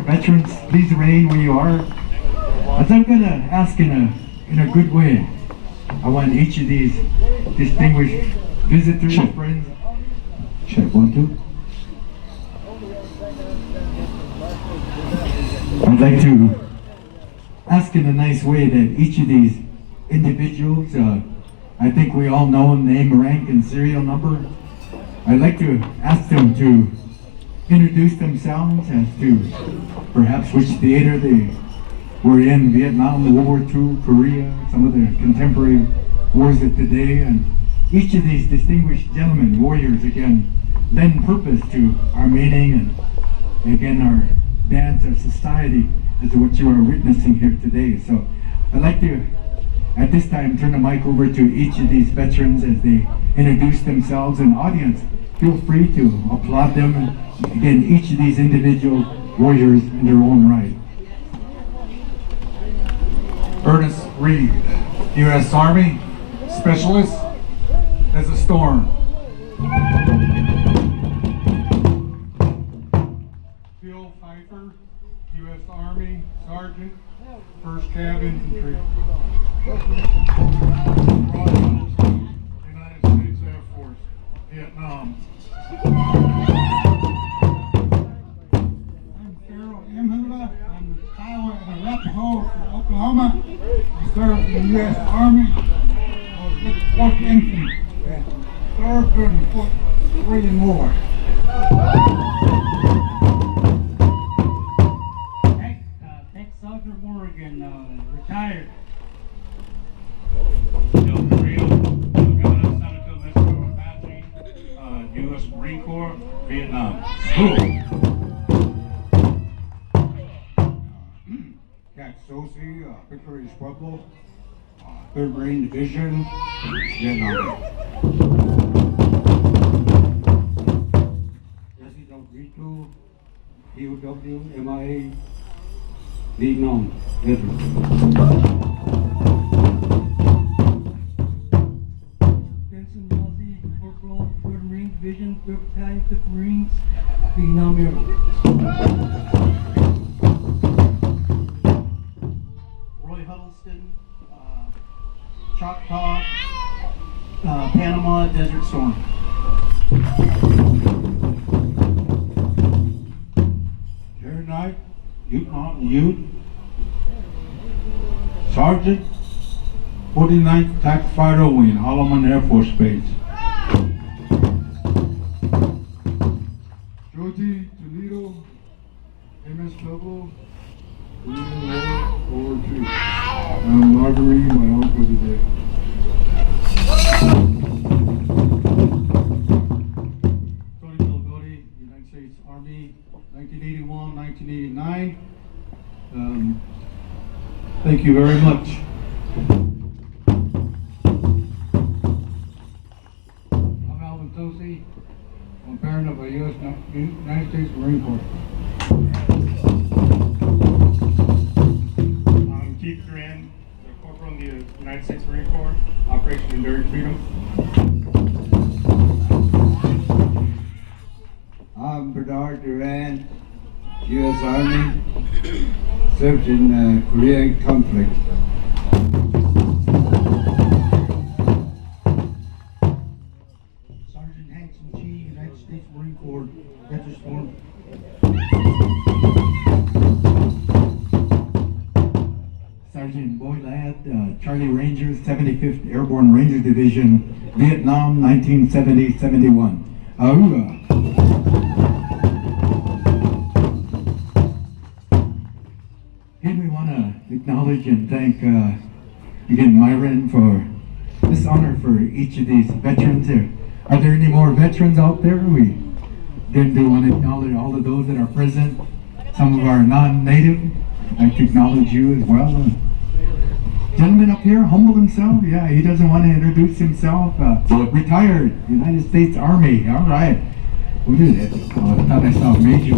more veterans, please remain where you are. As I'm going to ask in a good way, I want each of these distinguished visitors, friends. Check 1, 2. I'd like to ask in a nice way that each of these individuals, I think we all know name, rank, and serial number. I'd like to ask them to introduce themselves as to perhaps which theater they were in, Vietnam, World War II, Korea, some of the contemporary wars of today. And each of these distinguished gentlemen, warriors, again, lend purpose to our meeting and again our dance, our society, as to what you are witnessing here today. So I'd like to, at this time, turn the mic over to each of these veterans as they introduce themselves. And audience, feel free to applaud them. And again, each of these individual warriors in their own right. Ernest Reed, U.S. Army, Specialist, as a storm. Phil Pfeiffer, U.S. Army, Sergeant, 1st Cav Infantry. Rod Huddleston, United States Air Force, Vietnam. I'm Farrell M. Hula. I'm Kiowa and Arapaho from Oklahoma. I served in the U.S. Army. I was with the 4th Infantry. Served during the Korean War. Ex-Soldier Morgan, retired. U.S. Marine Corps, Vietnam. Cat Sosi, Victory Pueblo, 3rd Marine Division, Vietnam. Jesse Del Brito, POW, MIA, Vietnam, veteran. Benson Wellesley, Corporal, 3rd Marine Division, 3rd Battalion, 5th Marines, Vietnam Air. Roy Huddleston, Choctaw, Panama, Desert Storm. Jerry Knight, Ute Mountain Ute, Sergeant, 49th Attack Fighter Wing, Holloman Air Force Base. Jody Toledo, MS Double, World War II. I'm Marguerite, my uncle today. Tony Bilgotti, United States Army, 1981, 1989. Thank you very much. I'm Alvin Tosi. I'm a parent of a United States Marine Corps. I'm Keith Duran, the Corporal in the United States Marine Corps, Operation Enduring Freedom. I'm Bernard Duran, U.S. Army, served in the Korean conflict. Sergeant Hanson G, United States Marine Corps, Desert Storm. Sergeant Boyd Ladd, Charlie Rangers, 75th Airborne Ranger Division, Vietnam, 1970-71. Ahura. Again, we want to acknowledge and thank, again, Myron for this honor for each of these veterans here. Are there any more veterans out there? We again do want to acknowledge all of those that are present. Some of our non-native, I'd like to acknowledge you as well. Gentleman up here, humble himself. Yeah, he doesn't want to introduce himself. Retired, United States Army. All right. What is it? Oh, I thought I saw Major.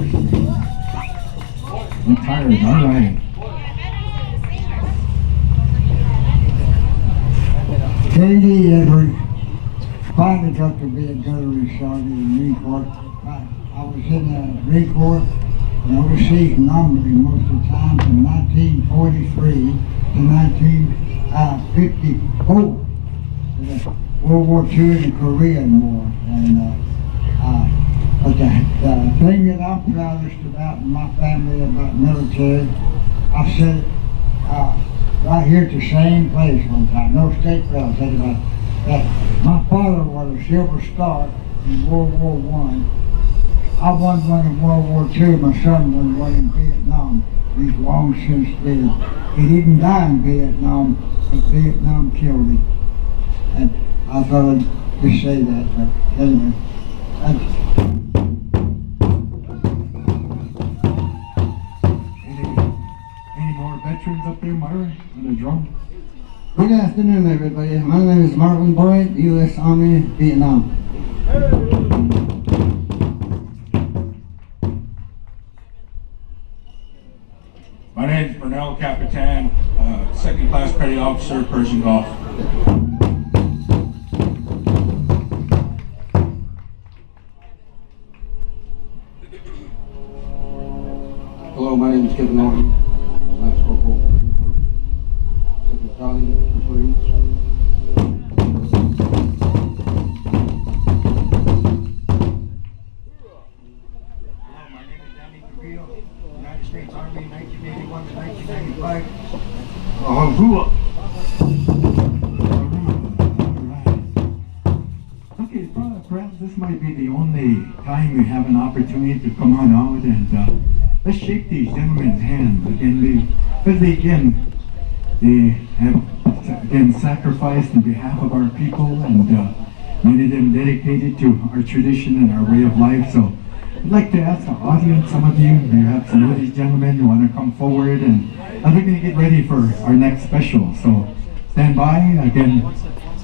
Retired. All right. Katie Edwards, finally got to be a gunnery sergeant in the Marine Corps. I was in the Marine Corps and overseas normally most of the time from 1943 to 1954. World War II and the Korean War. And but the thing that I'm proudest about in my family about military, I said it right here at the same place one time. No state proud said about that. My father was a Silver Star in World War I won one in World War II. My son won one in Vietnam. He's long since dead. He didn't die in Vietnam, but Vietnam killed him. And I thought I'd just say that, but anyway. Any more veterans up there, Myra, on the drum? Good afternoon, everybody. My name is Martin Boyd, U.S. Army, Vietnam. My name is Bernal Capitan, second class petty officer, Persian Gulf. Hello, my name is Kevin Norton, Lance Corporal, second battalion, Marines. United States Army, 1981 to 1995. Okay, perhaps this might be the only time we have an opportunity to come on out and let's shake these gentlemen's hands again. Because they have again sacrificed on behalf of our people, and many of them dedicated to our tradition and our way of life. So I'd like to ask the audience, some of you, perhaps know these gentlemen who want to come forward, and we're going to get ready for our next special. So stand by. Again,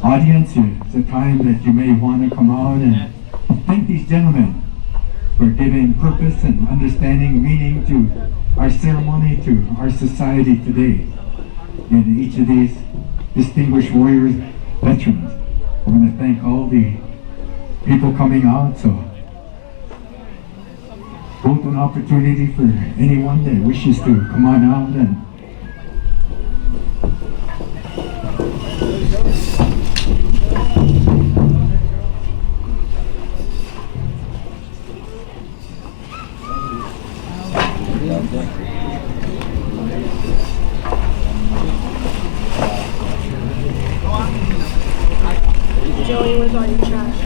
audience, it's a time that you may want to come out and thank these gentlemen for giving purpose and understanding, meaning to our ceremony, to our society today. And each of these distinguished warriors, veterans, I want to thank all the people coming out. So both an opportunity for anyone that wishes to come on out and Joey, where's all your trash?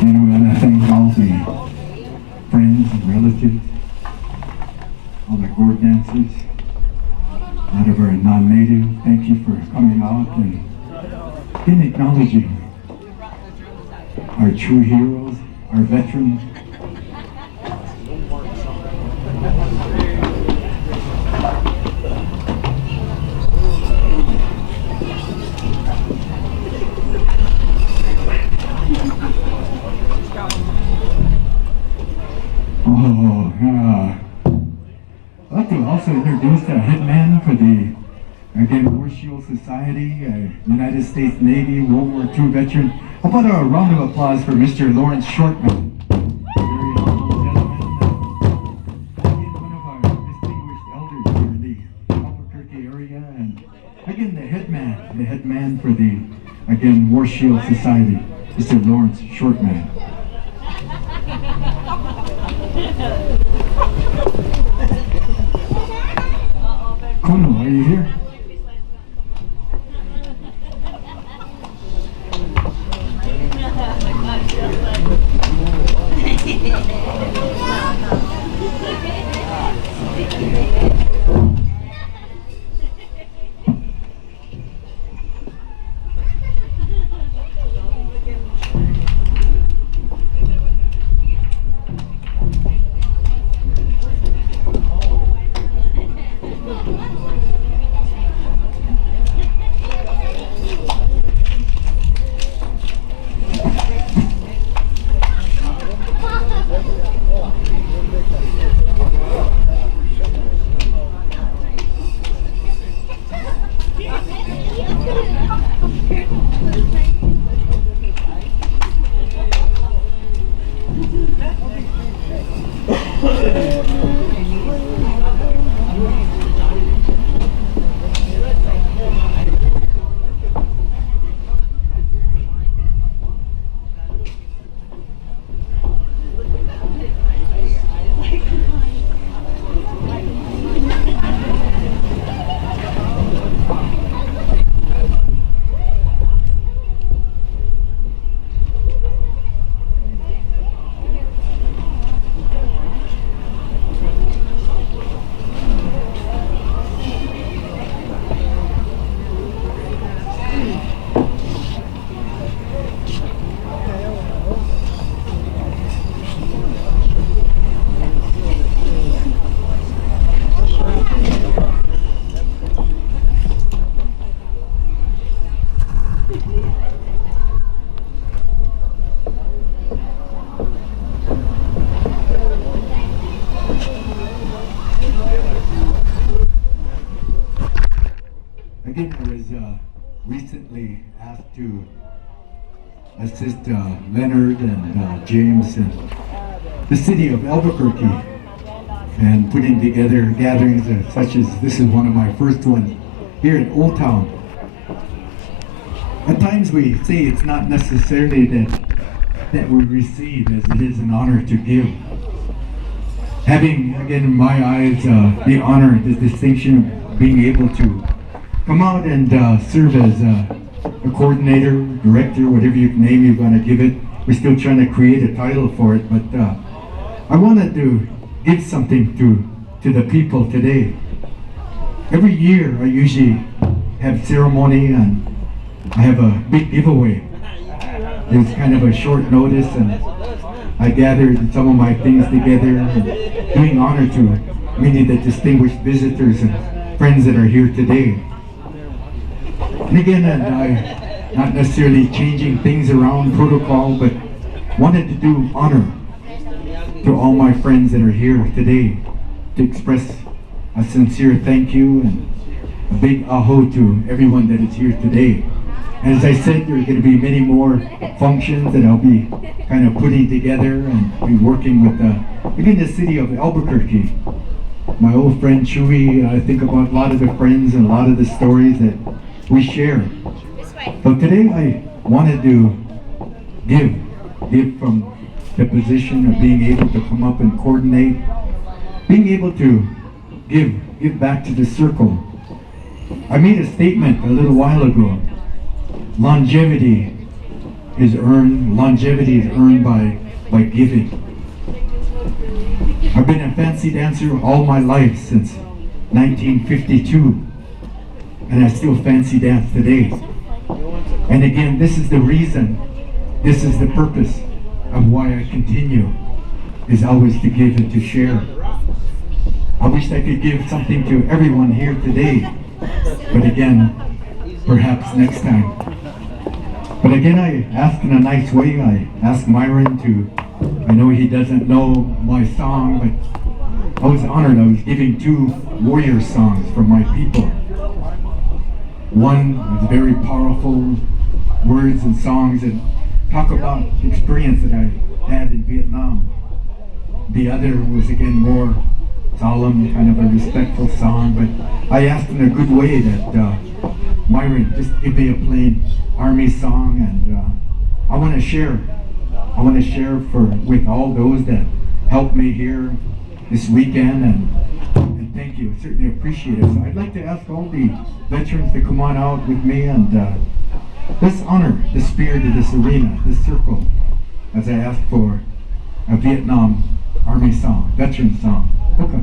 and we want to thank all the friends and relatives, all the Gourd dancers, out of our non-native. Thank you for coming out and in acknowledging our true heroes, our veterans. I'd like to also introduce the Headman for the, again, War Shield Society, United States Navy, World War II veteran. How about a round of applause for Mr. Lawrence Shortman? Very humble gentleman, again, one of our distinguished elders here in the Albuquerque area, and again, the Headman for the, again, War Shield Society, Mr. Lawrence Shortman. Kono, are you here? assist Leonard and James and the city of Albuquerque and putting together gatherings such as this is one of my first ones here in Old Town. At times we say it's not necessarily that we receive as it is an honor to give. Having, again, in my eyes, the honor, the distinction of being able to come out and serve as a coordinator, director, whatever name you're going to give it. We're still trying to create a title for it, but I wanted to give something to the people today. Every year I usually have ceremony and I have a big giveaway. There's kind of a short notice and I gathered some of my things together and doing honor to many of the distinguished visitors and friends that are here today. And again, I not necessarily changing things around protocol, but wanted to do honor to all my friends that are here today to express a sincere thank you and a big aho to everyone that is here today. And as I said, there are going to be many more functions that I'll be kind of putting together and be working with, again, the city of Albuquerque. My old friend Chewy, I think about a lot of the friends and a lot of the stories that we share. So today I wanted to give from the position of being able to come up and coordinate, being able to give back to the circle. I made a statement a little while ago. Longevity is earned by giving. I've been a fancy dancer all my life since 1952, and I still fancy dance today. And again, this is the reason, this is the purpose of why I continue, is always to give and to share. I wish I could give something to everyone here today, but again, perhaps next time. But again, I ask in a nice way. I ask Myron I know he doesn't know my song, but I was honored. I was giving 2 warrior songs from my people. One was very powerful words and songs that talk about the experience that I had in Vietnam. The other was again more solemn, kind of a respectful song, but I asked in a good way that Myron just give me a plain Army song, and I want to share with all those that helped me here this weekend, and thank you. I certainly appreciate it. So I'd like to ask all the veterans to come on out with me and let's honor the spirit of this arena, this circle, as I ask for a Vietnam Army song, veteran song. Okay.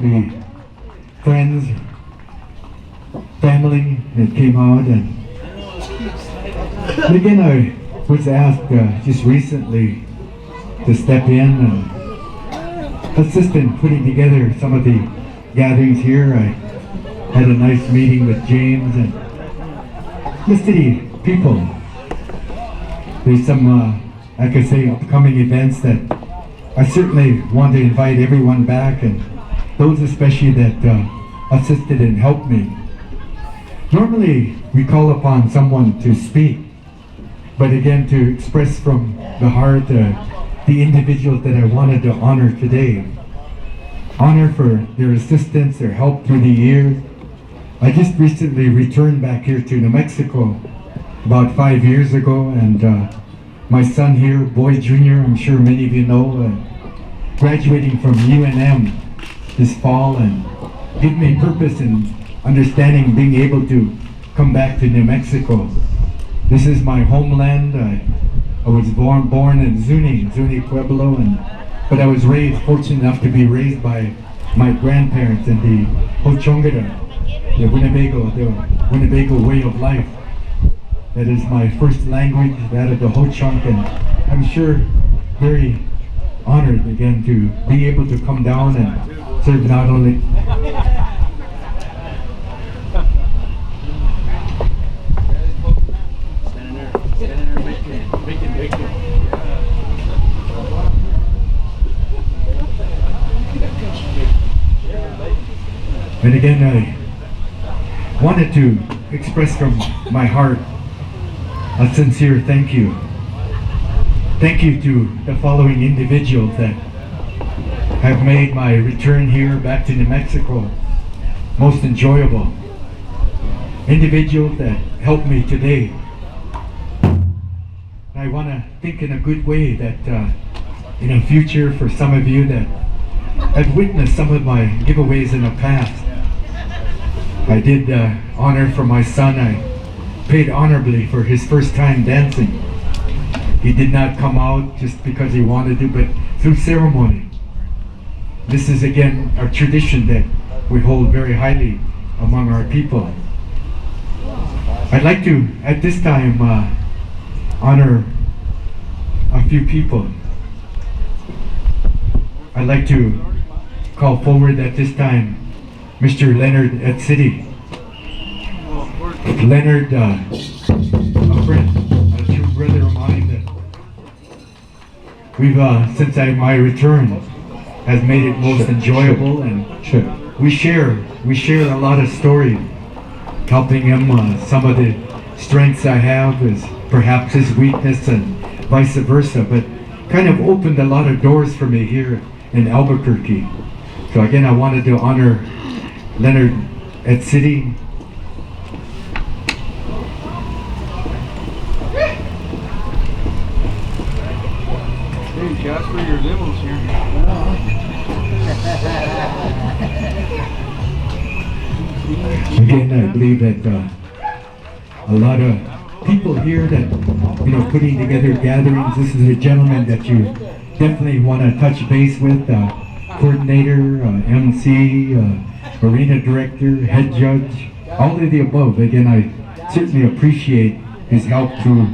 the friends, family that came out, and again I was asked just recently to step in and assist in putting together some of the gatherings here. I had a nice meeting with James and the city people. There's some, like I say, upcoming events that I certainly want to invite everyone back, and those especially that assisted and helped me. Normally, we call upon someone to speak, but again, to express from the heart the individuals that I wanted to honor today. Honor for their assistance, their help through the years. I just recently returned back here to New Mexico about 5 years ago, and my son here, Boy Jr., I'm sure many of you know, graduating from UNM this fall, and gave me purpose in understanding being able to come back to New Mexico. This is my homeland. I was born in Zuni Pueblo, but I was fortunate enough to be raised by my grandparents in the Ho-Chongadh, the Winnebago way of life. That is my first language, that of the Ho-Chunk, and I'm sure very honored again to be able to come down and serve not only and again, I wanted to express from my heart a sincere thank you. Thank you to the following individuals that have made my return here back to New Mexico most enjoyable. Individuals that helped me today. I want to think in a good way that in the future, for some of you that have witnessed some of my giveaways in the past, I did honor for my son. I paid honorably for his first time dancing. He did not come out just because he wanted to, but through ceremony. This is again our tradition that we hold very highly among our people. I'd like to, at this time, honor a few people. I'd like to call forward at this time Mr. Leonard at City. Leonard, a friend, a true brother of mine that we've, since my return, has made it most enjoyable, and we share a lot of stories, helping him. Some of the strengths I have is perhaps his weakness and vice versa, but kind of opened a lot of doors for me here in Albuquerque. So again, I wanted to honor Leonard at City. Hey Jasper, your limo's here. Again, I believe that a lot of people here that, putting together gatherings, this is a gentleman that you definitely want to touch base with, coordinator, MC, arena director, head judge, all of the above. Again, I certainly appreciate his help through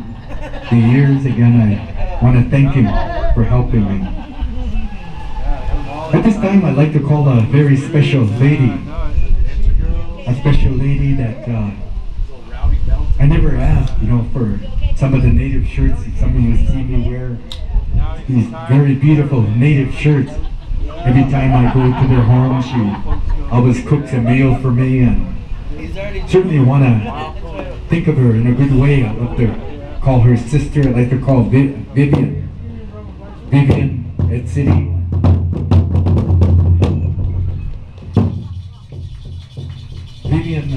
the years. Again, I want to thank him for helping me. At this time, I'd like to call a very special lady. A special lady that I never asked, for some of the native shirts. Someone would see me wear these very beautiful native shirts. Every time I go to their home, she always cooks a meal for me, and certainly want to think of her in a good way. I'd love to call her sister. I'd like to call Vivian at City. Vivian,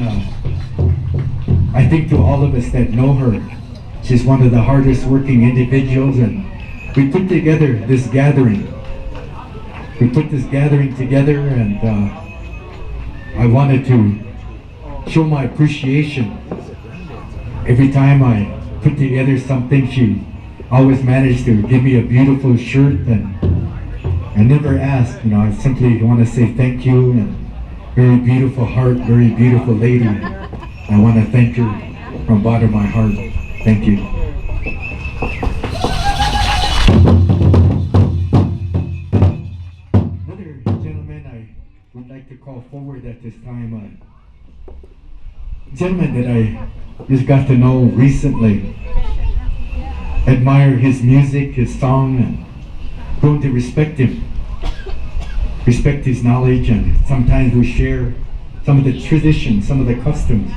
I think to all of us that know her, she's one of the hardest working individuals, and we put together this gathering. We put this gathering together, and I wanted to show my appreciation. Every time I put together something, she always managed to give me a beautiful shirt, and I never ask, I simply want to say thank you, and very beautiful heart, very beautiful lady. I want to thank her from the bottom of my heart. Thank you. Another gentleman I would like to call forward at this time, a gentleman that I just got to know recently, admire his music, his song, and grown to respect him, respect his knowledge, and sometimes we share some of the traditions, some of the customs.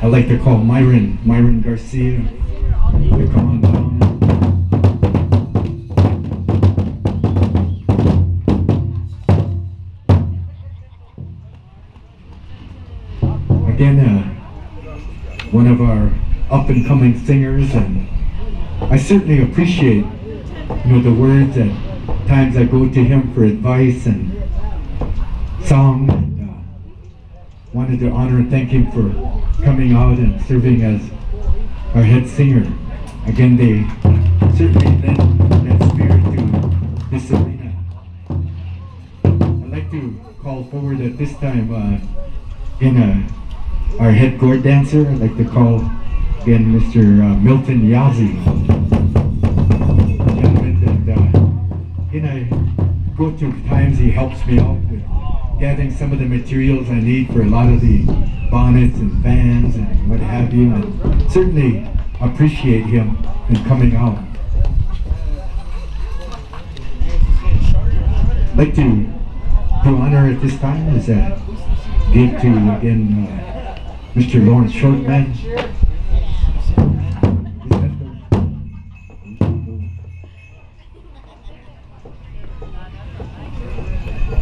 I like to call Myron Garcia, to come on down. Again, one of our up-and-coming singers, and I certainly appreciate, the words that times I go to him for advice and song, and wanted to honor and thank him for coming out and serving as our head singer. Again, they certainly lend that spirit to this arena. I'd like to call forward at this time our head gourd dancer. I'd like to call again Mr. Milton Yazzie. I go through times he helps me out with gathering some of the materials I need for a lot of the bonnets and fans and what have you, and certainly appreciate him in coming out. I'd like to do honor at this time is give to again Mr. Lawrence Shortman.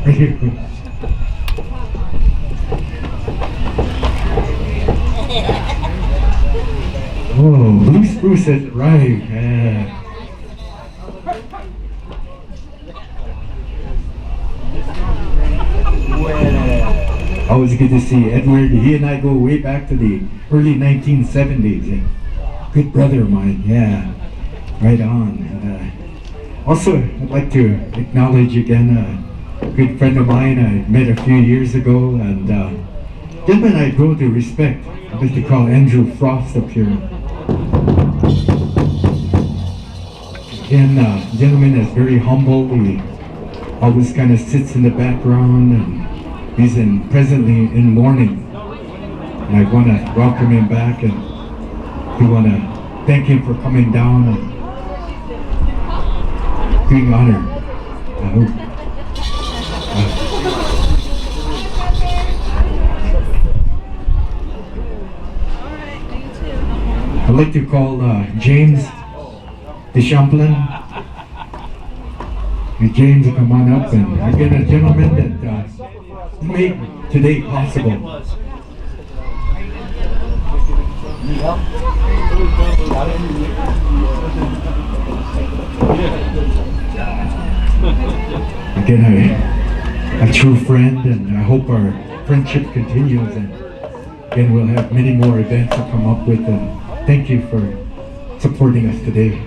Right here, please. Oh, Blue Spruce has arrived. Always good to see Edward. He and I go way back to the early 1970s. Good brother of mine, yeah. Right on. And, also, I'd like to acknowledge again a good friend of mine I met a few years ago, and gentleman I grow to respect. I'd like to call Andrew Frost up here. Again, gentleman is very humble. He always kind of sits in the background, and he's presently in mourning. And I want to welcome him back, and we want to thank him for coming down and doing honor. I hope. I'd like to call James DeChamplain. And James, come on up, and again a gentleman that made today possible. Again, a true friend, and I hope our friendship continues, and again we'll have many more events to come up with, and thank you for supporting us today.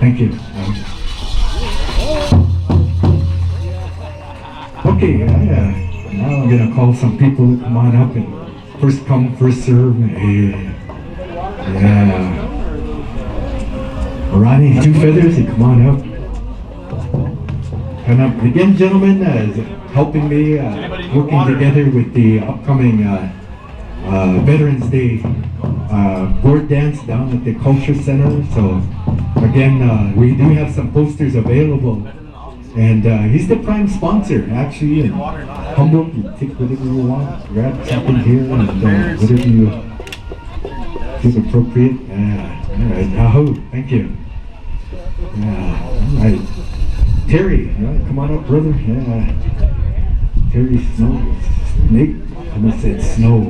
Thank you. Okay, now I'm going to call some people to come on up, and first come, first serve. Yeah. Ronnie Two Feathers, come on up. Come up. Again, gentlemen, helping me, working together with the upcoming Veterans Day Gourd dance down at the Culture Center. So again, we do have some posters available, and he's the prime sponsor actually. And humble, you take whatever you want, grab something here, and whatever you feel appropriate. All right, Yahoo, thank you. All right, Terry, come on up, brother. Terry Snow, Snake. I almost said Snow.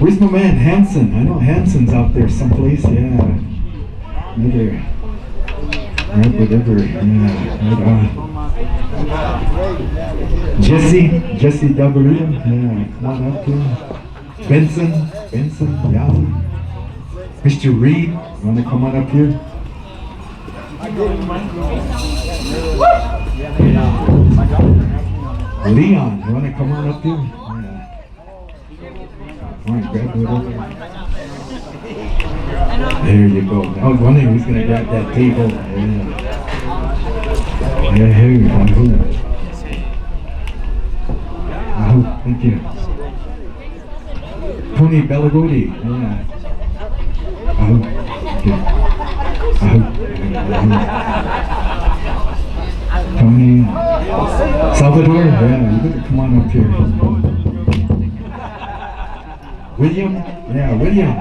Where's my man Hanson? I know Hanson's out there someplace. Another, right, whatever. Right on. Jesse Dabarita. Come on up here. Benson, Yazzie. Mr. Reed, you want to come on up here? Leon, you want to come on up here? Yeah. All right, grab it over. There you go. I was wondering who's going to grab that table. Yeah. Yeah, here. Thank you. Tony Bellagodi. Yeah. Tony. Salvador. Yeah, you better come on up here. William. Yeah, William.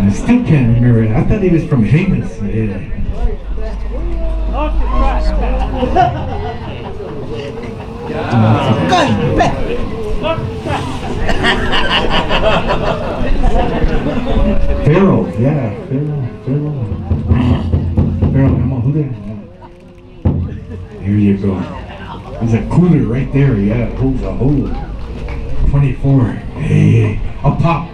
I still can't remember. I thought he was from Headman. Yeah. Farrell, yeah, Farrell, come on, who there? Here you go. There's a cooler right there, yeah, it holds a whole 24. Hey, I'll pop.